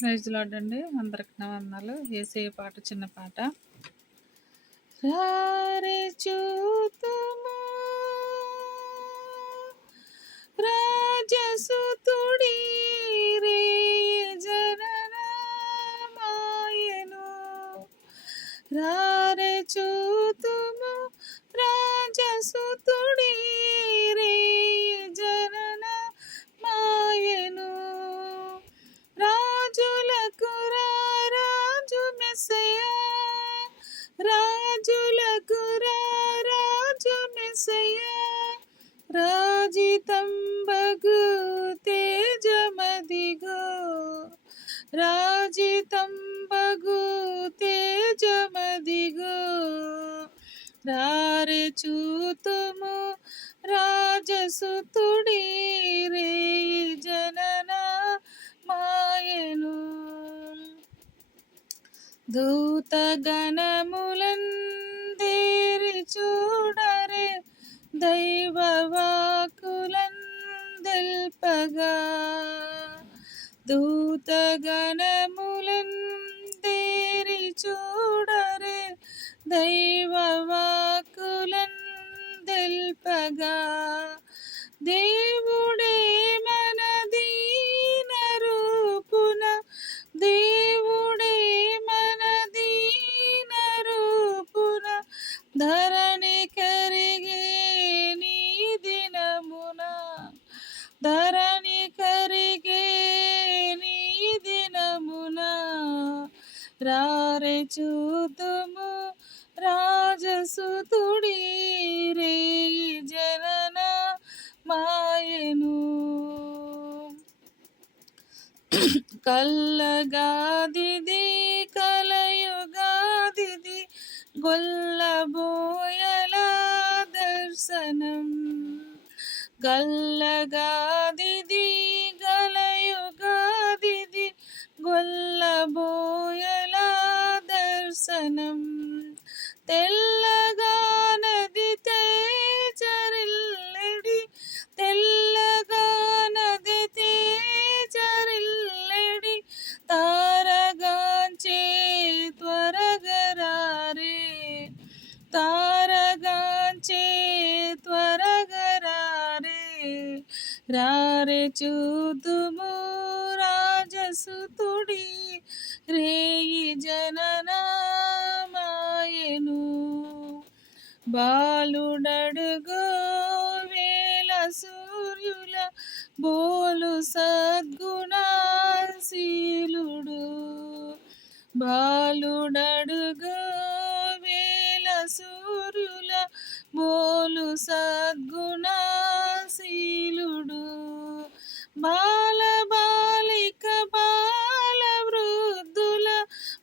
Praise lord అండి. అందరికి నా వందనాలు. యేసయ్య పాట చిన్న పాట. రారే చూతుము రాజసుతుడి రే జననమాయెను. రారే చూతుము రాజసుతుడి రే జననమాయెను. రాజులకు రాజు మెస్సయ్యా, రాజులకు రాజు మెస్సయ్యా, రాజితంబగు తేజమదిగో, రాజితంబగు తేజమదిగో. రారే చూతుము రాజసుతుడి రే జనన మాయను. దూతగణములందేరి చూడరే దైవవాకులందెల్పగా, దూతగణములందేరి చూడరే దైవవాకులందెల్పగా. దేవుడే మన దీన రూపున, దేవుడే మన దీన రూపున ధరణి కరిగే నీ దినమున, ధరణి కరిగే నీ దినమున. రారే చూతుము రాజసుతుడి రే జనన మాయను. కల్లగాదిది కలయుగాదిది గొల్లబోయల దర్శనం. గల్లగాదిది గలయుగాదిది గొల్లబోయల దర్శనం. తెల్లగా నది తేజరిల్లెడి, తెల్లగా నది తేజరిల్లెడి, తారగాంచే త్వరగరారే, తారగాంచే త్వరగరారే. రారే చూతుము రాజసుతుడి రేయి జననమాయెను. బాలుడడుగో వేల సూర్యుల బోలు సద్గుణశీలుడు, బాలుడడుగో వేల సూర్యుల బోలు సద్గుణశీలుడు. బాల బాలిక బాల వృద్ధుల,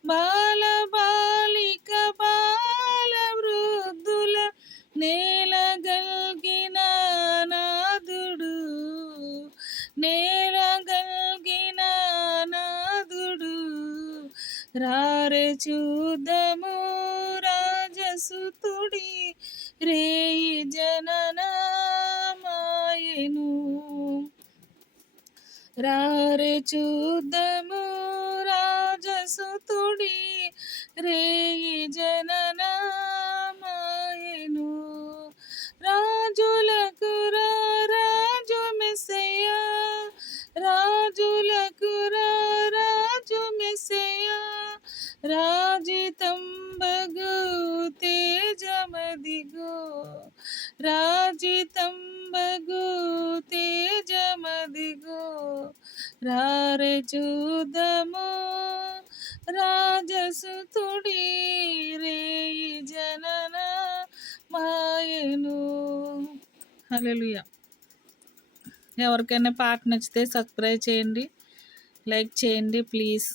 బాల బాలిక బాల వృద్ధుల నేలగల్గిన నాదుడు, నేలగల్గిన నాదుడు. రారే చూద్దాము రాజసుతుడి రేయి జననమాయెను. రారే చూద్దాము రాజసుతుడి రేయి జననమాయెను. రాజులకు రాజు మెస్సయ్యా, రాజులకు రాజు మెస్సయ్యా, రాజితంబగు తేజమదిగో, రాజితంబగు తేజమదిగో. రారే చూద్దాము రాజసుతుడి రేయి జనన మాయను. హల్లెలూయా. ఎవరికైనా పాట నచ్చితే సబ్స్క్రైబ్ చేయండి, లైక్ చేయండి ప్లీజ్.